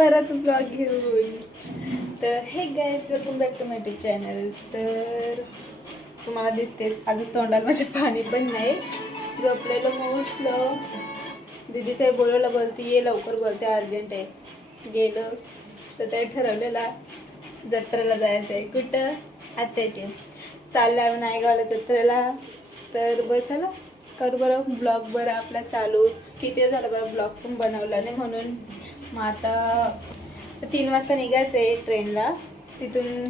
परत ब्लॉग घेऊन. तर हे guys, welcome back to my YouTube channel. तर तुम्हाला दिसते अजून तोंडाला माझे पाणी पण नाही. झोपलेलं मग उठलं, दीदी साहेब बोलवलं, बोलते ये लवकर, बोलते अर्जंट आहे. गेलो तर ते ठरवलेला जत्रेला जायचं आहे. कुठं? आत्याचे चाललं आहे नायगावला जत्रेला. तर बरं चला करू बरं ब्लॉग बरं आपला चालू. किती झालं बरं ब्लॉग पण बनवला नाही म्हणून. मग आता 3 वाजता निघायचं आहे ट्रेनला. तिथून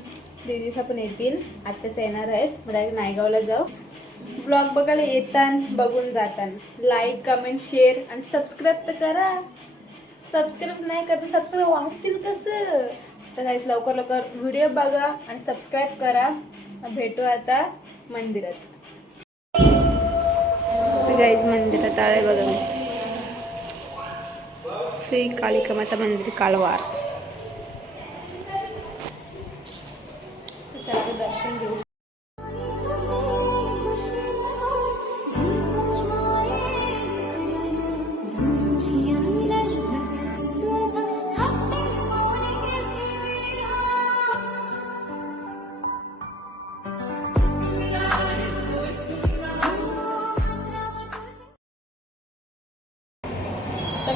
दीदीचा पण येतील, आत्याच येणार आहेत. मग डायरेक्ट नायगावला जाऊ. ब्लॉग बघायला येतान, बघून जातान. लाईक, कमेंट, शेअर आणि सबस्क्राईब तर करा. सबस्क्राईब नाही करता सबस्क्राईब वागतील कसं? तर गाईस लवकर लवकर व्हिडिओ बघा आणि सबस्क्राईब करा. भेटू आता मंदिरात. तर गाईस मंदिरात आले बघा मी. श्री कालिका माता मंदिर काळवार. चला दर्शन घेऊ.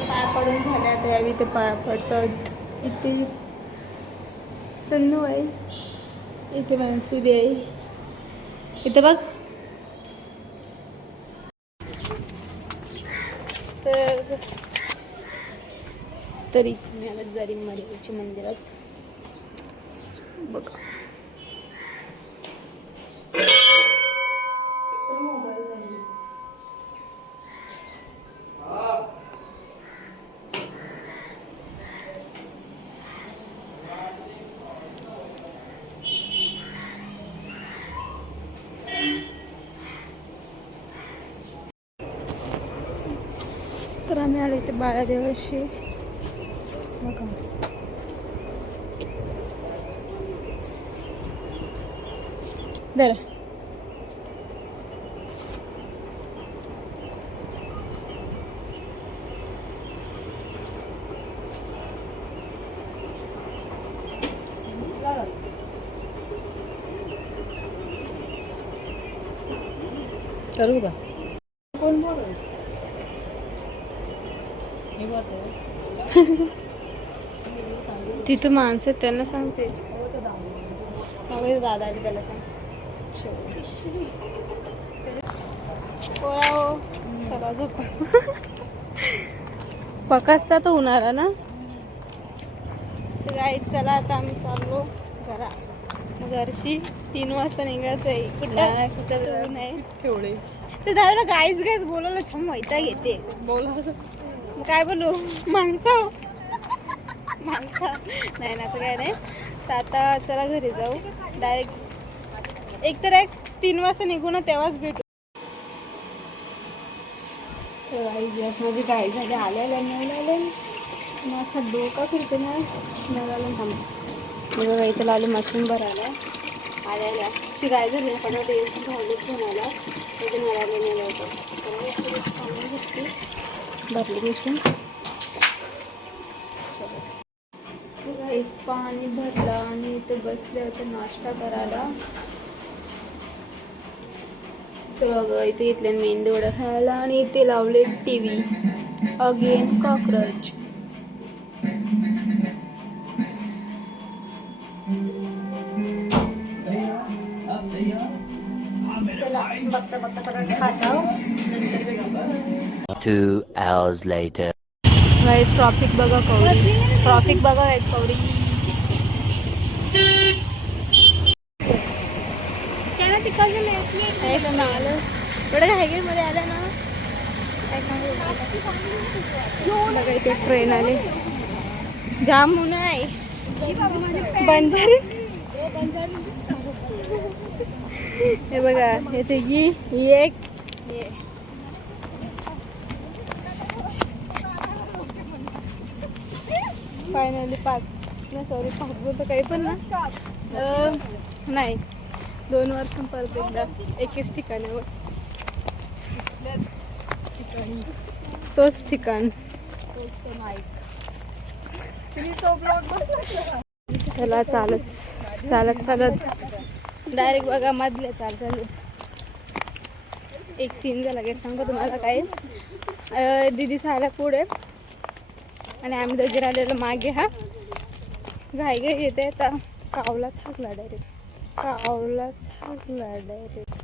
पाया पडून झाल्या आता यावी ते पाया पडतात. इथे तन्नू आहे, इथे मनसिदी आहे, इथे बघ. तर इथे मी आला जरी मरेची मंदिरात बघा. तर आम्ही आलो इथे बाळादेवाशी बघा. दर करू का? कोण बोल तिथं माणसं त्यांना सांगते. दादा त्याला सांग सगळा झोपा पकासता तर उन्हाळा ना. तर चला आता आम्ही चाललो घरा. घरशी 3 वाजता निघायचं आहे. कुठं नाही ठेवले तर दहावेळा गाईच बोलायला छान वैताग येते. बोला मग काय बोलू? माणसा नाही ना, असं काय नाही. तर आता चला घरी जाऊ. डायरेक्ट एक 3 वाजता निघू ना, तेव्हाच भेटू. माझी गाय झाली आल्याला मिळाले मग असं डोका फिरते ना मिळालं थांब. बघा इथं आले मशीन भरायला आल्याला. अशी गाय झाली ना पडवत घालूच म्हणाला ते मिळाले नाही लवकर भरली मशीन. गाईस पाणी भरला आणि इथे बसले होते नाश्ता करायला. तर बघा इथे घेतले मेंदू वडा खायला आणि इथे लावले TV अगेन कॉकरोच. चला बघता बघता परत खाताव. 2 hours later. गाईस ट्रॉफिक बघा कवडी. ट्रॉफिक बघा गाईस कवडी. आलं थोडं हायवेमध्ये आलं ना बघा इथे ट्रेन आले. जाम ऊन आहे. बंजारी हे बघा इथे एक फायनली 5 बोलतो काही पण ना नाही 2 वर्षां परत एकदा एकेच ठिकाणावर तोच ठिकाण चला चालत चालत चालत डायरेक्ट बघा मधल्या चालत एक सीन झाला काय सांगू तुम्हाला काय. दीदी साड्या पुढे आणि आम्ही दोघे राहिलेलो मागे. हा घाई घाई येते तर कावलाच हाकला डायरेक्ट. कावलाच हाकला डायरेक्ट.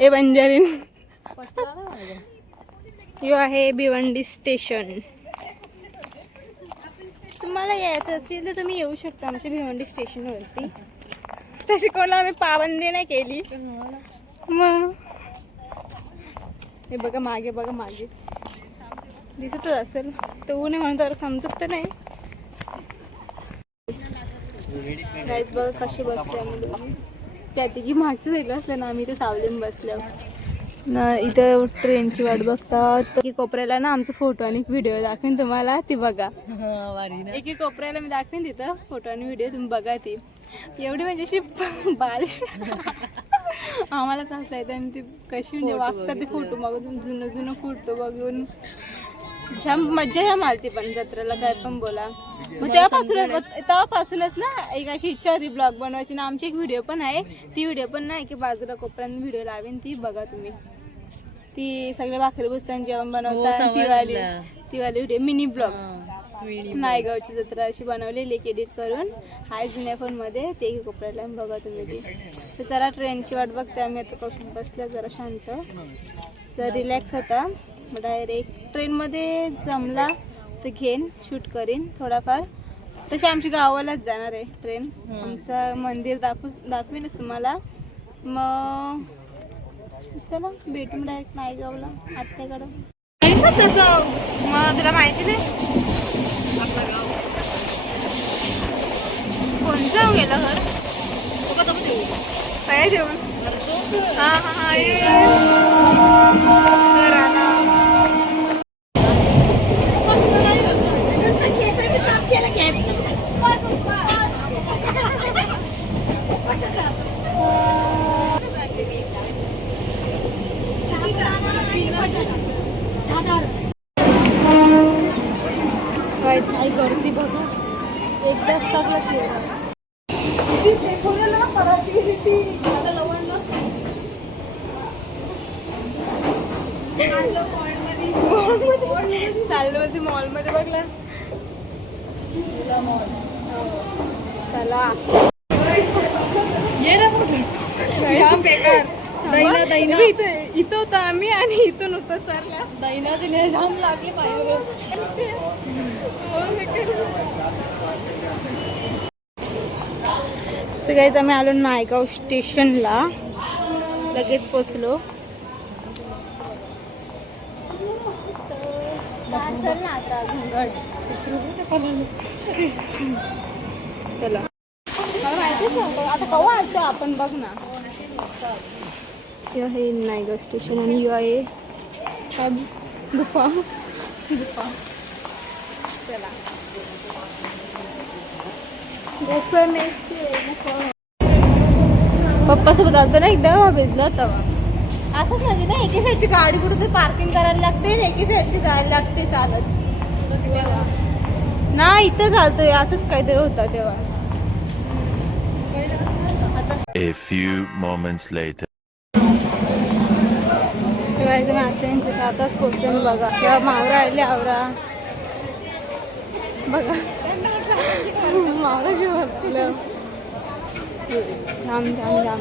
ए बंजारीन यो आहे भिवंडी स्टेशन. तुम्हाला यायचं असेल तर तुम्ही येऊ शकता आमच्या भिवंडी स्टेशनवरती. तशी कोणाला आम्ही पाबंदी नाही केली. मग हे बघा मागे बघा मागे दिसतच असेल तर ऊन आहे म्हणून तर समजत तर नाही. गाईज बघा कशी बसते आम्ही त्या तिघी मागच्या साईडला असल्या ना आम्ही ते सावलीन बसल्या ना. इथं ट्रेनची वाट बघतात. की कोपऱ्याला ना आमचा फोटो आणि व्हिडिओ दाखवेन तुम्हाला ती बघा. एक कोपऱ्याला मी दाखवेन तिथं फोटो आणि व्हिडिओ तुम्ही बघा. ती एवढी म्हणजे अशी बारिश आम्हालाच हसायचं आणि ती कशी म्हणजे वागतात ते फोटो बघून जुनं जुनं फोटो बघून छान मज्जा ह्या मालती. पण जत्रेला काय पण बोला. मग तेव्हापासूनच ना एक अशी इच्छा होती ब्लॉग बनवायची ना. आमची एक व्हिडिओ पण आहे. ती व्हिडिओ पण नाही की बाजूला कोपऱ्यात व्हिडिओ लावेन ती बघा तुम्ही. ती सगळे भाकरी बसताना जेवण बनवतात ती वाली व्हिडिओ मिनी ब्लॉग नायगावची जत्रा अशी बनवलेली एडिट करून हाय जुन्या फोनमध्ये. ते कोपऱ्याला बघा तुम्ही ती. तर चला ट्रेनची वाट बघते आम्ही. आता कौशल बसल्या जरा शांत जरा रिलॅक्स होता. मग डायरेक्ट ट्रेनमध्ये जमला तर घेईन शूट करीन थोडाफार. तशी आमची गावालाच जाणार आहे ट्रेन. आमचं मंदिर दाखवीनच तुम्हाला. मग चला भेटू डायरेक्ट नायगावला आत्याकडं. मग तुला माहिती नाही आपलं गाव कोणतं गेलं घर काय जेवण. हां काय करते बघा एकदा सगळंच चाललो होती मॉलमध्ये बघला. चला ये ना बेकार इथं होतं आम्ही आणि इथून होतं चालला दैना दिले जाम लागले पाहिजे. तर काहीच आम्ही आलो नायगाव स्टेशनला लगेच पोचलो. चला मला माहितीच नव्हतं आता केव्हा आलतो आपण बघ ना. हे आहे नायगाव स्टेशन आणि यू आहे काय गुफा. चला पप्पासोबत आलतो ना एकदा भिजलो तेव्हा. असंच म्हणजे ना एके साईडची गाडी कुठे पार्किंग करायला लागते आणि एके साईडची जायला लागते चालत. ना इथं चालतोय असंच काहीतरी होतं तेव्हा. A few moments later. आताच पोस्टन बघा किंवा मावरा आले आवरा बघा मावरा जेवलं जाम जाम जाम.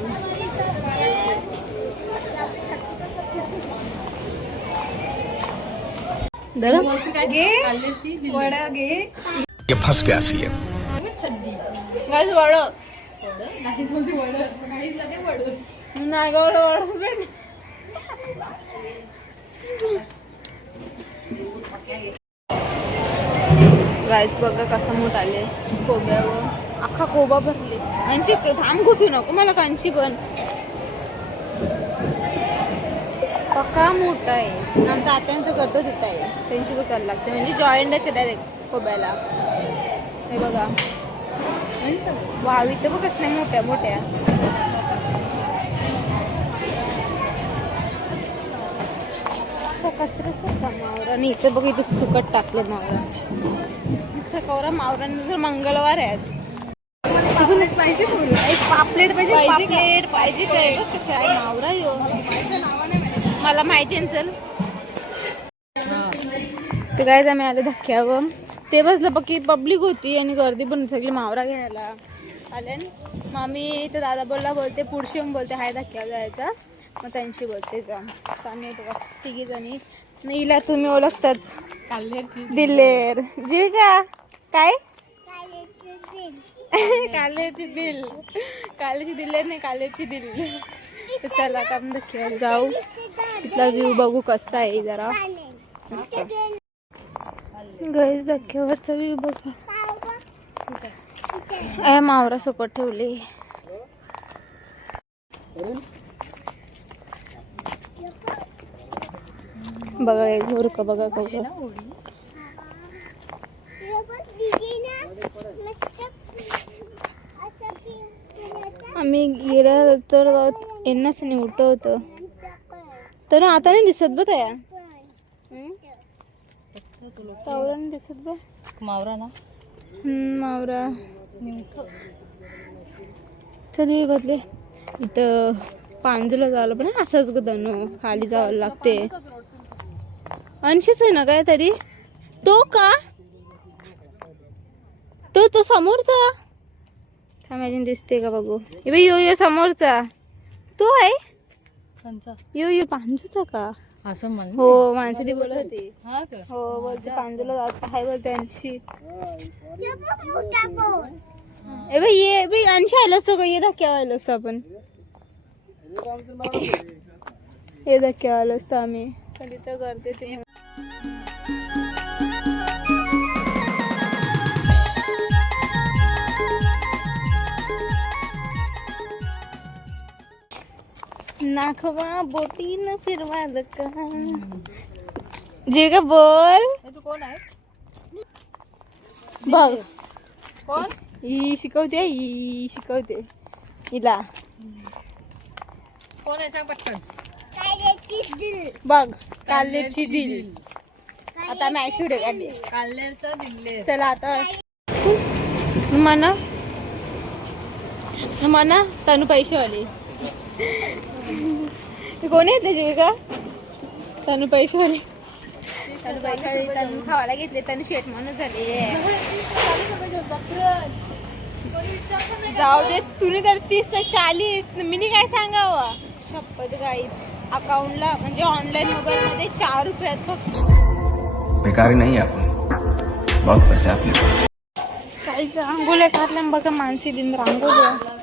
ये फंस गया सी नाही गवळ वडच भेट. गाईच बघा कसा मोठा आले कोब्यावर अख्खा कोबा भरले. आणखी थांब घुसू नको मला कांची पण पक्का मोठा आहे. आमचा आत्यांचं करतो तिथं आहे त्यांची घुसायला लागते म्हणजे जॉईंटच आहे डायरेक्ट कोब्याला. हे बघा वावी तर बघच नाही मोठ्या मोठ्या. कचऱ्यासारखा मावरा आणि इथे बघ इथे सुकट टाकलं मावरा नुसतं कवरा मावरांना जर मंगळवार आहे आज पाहिजे पापलेट पाहिजे काय कशा आहे मावरा यो मला माहिती आहे चल ते काय आम्ही आले धक्क्यावर ते बसलं बघ की पब्लिक होती आणि गर्दी पण सगळी मावरा घ्यायला आले मग आम्ही ते दादा बोलते पुढशी बोलते हाय धक्क्यावर जायचा मग त्यांशी बोलते जा तर आम्ही बघा तिघी जणी नीला तुम्ही ओळखताच दिलेर जीविका काय कालेची दिलेर नाही कालेची दिल तर चला आता आपण धक्क्यावर जाऊ तिथला व्ह्यू बघू कसा आहे जरा मस्त गैस धक्क्यावरचा व्ह्यू बघा मावरा सोबत ठेवले बघा झोरक बघा आम्ही गेल्या तर यांनाच नाही उठवत तर आता नाही दिसत बघ या मावरा नाही दिसत बघ मावरा ना मावरा चल बदले इथं पांजूला झालं पण असंच गदनो खाली जावं लागते अंशीच आहे ना काय तरी तो का तो समोरचा थांबायचे दिसते का बघू यो समोरचा तो आहे यो पांजूचा का असं म्हण हो माणसं ती बोलत होती हो बोलते पांजूला जायचं आहे बोलते अंशी ये अंशी आलो असतो का ये धक्क्या आलो असतो आपण हे धक्क्या आलो असतो आम्ही कधी तर करते ते नाखवा बोटीन फिरवाल का जे का बोल तू कोण आहे बघ कोण ही शिकवते हिला कोण आहे सांग पटकन बघ काल्लेची दिल आता मॅच उडे काढली काल्लेरचा दिल्ले चला आता म्हणा तनु पैसेवाली कोण आहे त्याची का तनु पैसेवाली तनु खावायला घेतले तनु शेट म्हणून झाले जाऊ दे तुम्ही तर 30 ना 40 मी काय सांगावं शपथ गाईच अकाउंटला म्हणजे ऑनलाईन मोबाईल मध्ये 4 रुपयात फक्त बेकारी नहीं है अपन बहुत पैसे अपने पास काहीच रांगोळ्या काढल्या बघा मानसी दिन रांगोळ्या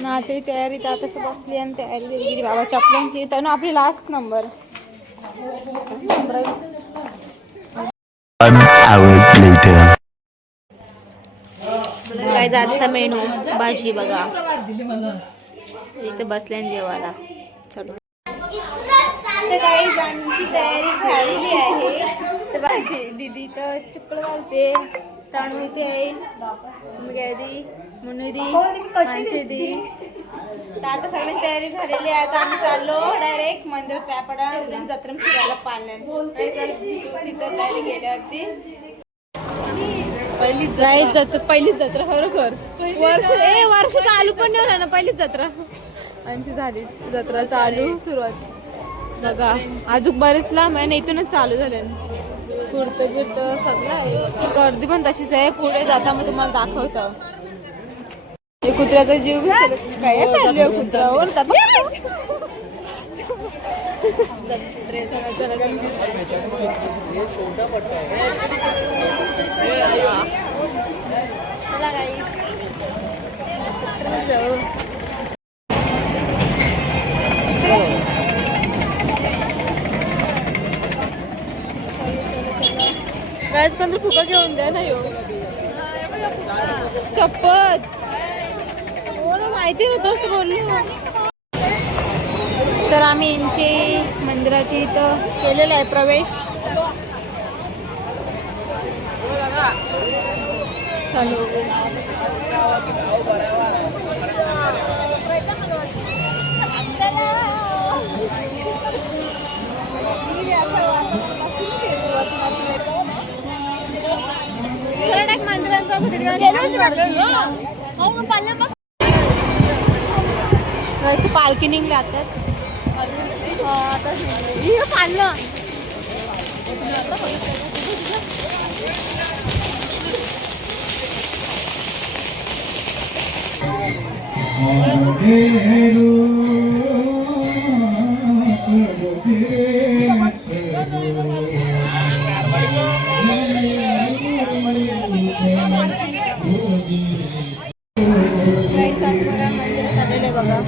ना ते तयारीत आता कसं बसली आणि तयारी गेली बाबा चपलांची तर आपली लास्ट नंबर काय जातचा मेनू भाजी बघा इथे बसल्या जेवायला चलो तर काही आमची तयारी झालेली आहे तर भाजी दिदी तर चप्पल घालते ताणू इथे आहे गॅदी मुनुदी मानसीदी तर आता सगळी तयारी झालेली आहे आता आम्ही चाललो डायरेक्ट मंदिर प्यापडा उद्या जत्रा फिरायला पाळल्यान तिथं तयारी गेल्यावरती पहिलीच जत्रा खरोखर वर्ष चालू पण नाही होणार ना पहिलीच जत्रा आमची झाली जत्रा चालू सुरुवात बघा अजून बरेच लांब आहे ना इथूनच चालू झाले कुर्तं बिर्तं सगळं आहे गर्दी पण तशीच आहे पुढे जाता मग तुम्हाला दाखवतो हे कुत्र्याचा जीव काय कुत्र्यावर राजपंद्र फुका घेऊन द्या ना यो शपथ माहिती नव्हतोच तू बोलली तर आम्ही यांचे मंदिराची इथं केलेलं आहे प्रवेश चालू दगडात मंदिरांचा पालखी निघली आताच पाळलं मंदिरात आलेलं आहे बघा.